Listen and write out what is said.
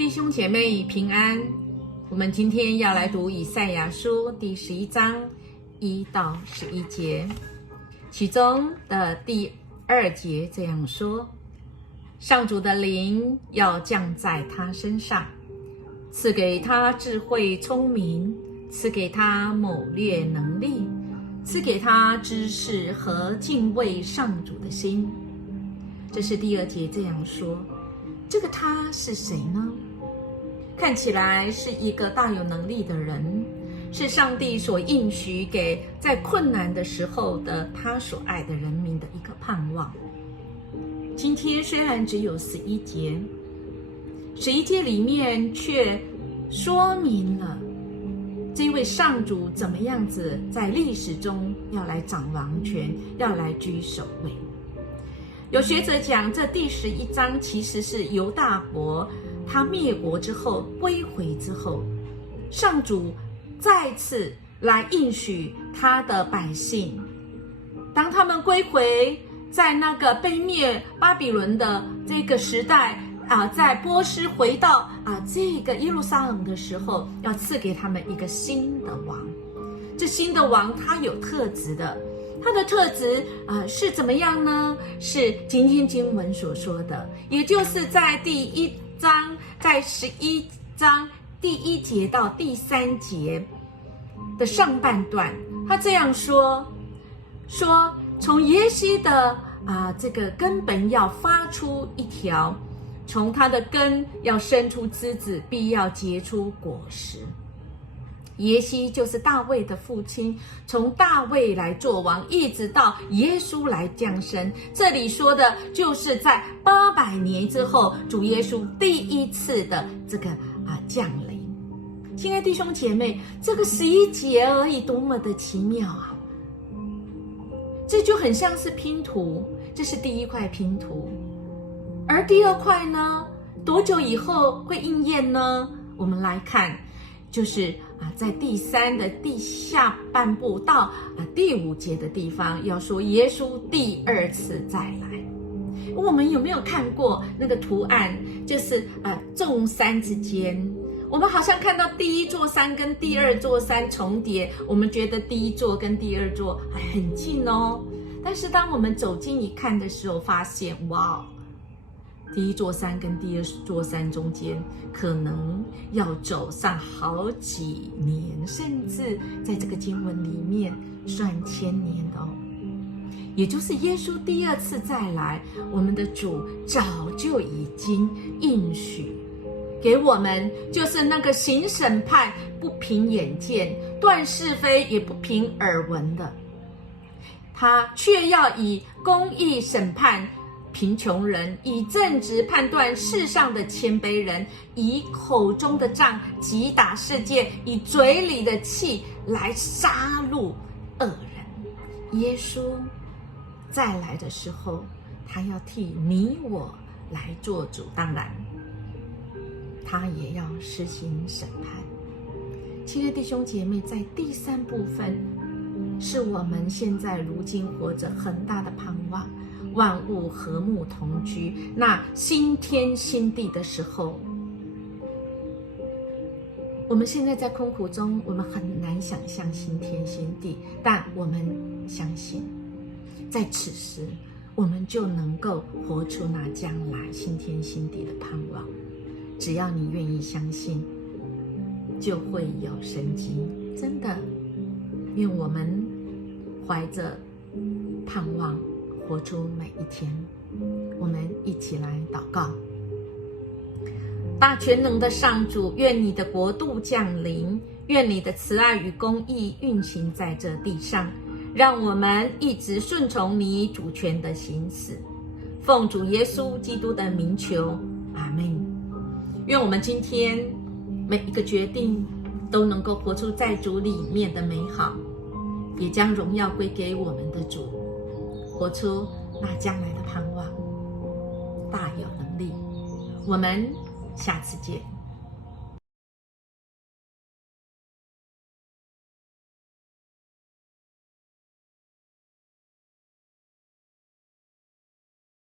弟兄姐妹平安，我们今天要来读以赛亚书第11章1到11节，其中的第2节这样说：上主的灵要降在他身上，赐给他智慧聪明，赐给他谋略能力，赐给他知识和敬畏上主的心。这是第2节这样说。这个他是谁呢？看起来是一个大有能力的人，是上帝所应许给在困难的时候的他所爱的人民的一个盼望。今天虽然只有11节，11节里面却说明了这位上主怎么样子在历史中要来掌王权，要来居首位。有学者讲，这第11章其实是犹大国他灭国之后归回之后，上主再次来应许他的百姓，当他们归回，在那个被灭巴比伦的这个时代在波斯回到这个耶路撒冷的时候，要赐给他们一个新的王。这新的王他有特质的，他的特质是怎么样呢？是今天经文所说的，也就是在第1章，在11章第1节到第3节的上半段，他这样说从耶西的这个根本要发出一条，从他的根要生出枝子，必要结出果实。耶西就是大卫的父亲，从大卫来做王，一直到耶稣来降生。这里说的就是在800年之后，主耶稣第一次的这个降临。亲爱的弟兄姐妹，这个11节而已，多么的奇妙啊！这就很像是拼图，这是第1块拼图，而第2块呢，多久以后会应验呢？我们来看，就是在第3的第下半部到第5节的地方，要说耶稣第2次再来。我们有没有看过那个图案？就是众山之间，我们好像看到第1座山跟第2座山重叠，我们觉得第1座跟第2座很近哦。但是当我们走近一看的时候，发现哇，第1座山跟第2座山中间可能要走上好几年，甚至在这个经文里面算1000年的哦。也就是耶稣第2次再来，我们的主早就已经应许给我们，就是那个行审判不凭眼见，断是非也不凭耳闻的，他却要以公义审判贫穷人，以正直判断世上的谦卑人，以口中的杖击打世界，以嘴里的气来杀戮恶人。耶稣再来的时候，他要替你我来做主，当然他也要施行审判。亲爱的弟兄姐妹，在第3部分是我们现在如今活着很大的盼望，万物和睦同居，那新天新地的时候，我们现在在困苦中，我们很难想象新天新地，但我们相信在此时我们就能够活出那将来新天新地的盼望。只要你愿意相信，就会有神迹。真的，愿我们怀着盼望活出每一天。我们一起来祷告。大全能的上主，愿你的国度降临，愿你的慈爱与公义运行在这地上，让我们一直顺从你主权的行使。奉主耶稣基督的名求，阿们。愿我们今天每一个决定都能够活出在主里面的美好，也将荣耀归给我们的主，活出那将来的盼望，大有能力。我们下次见。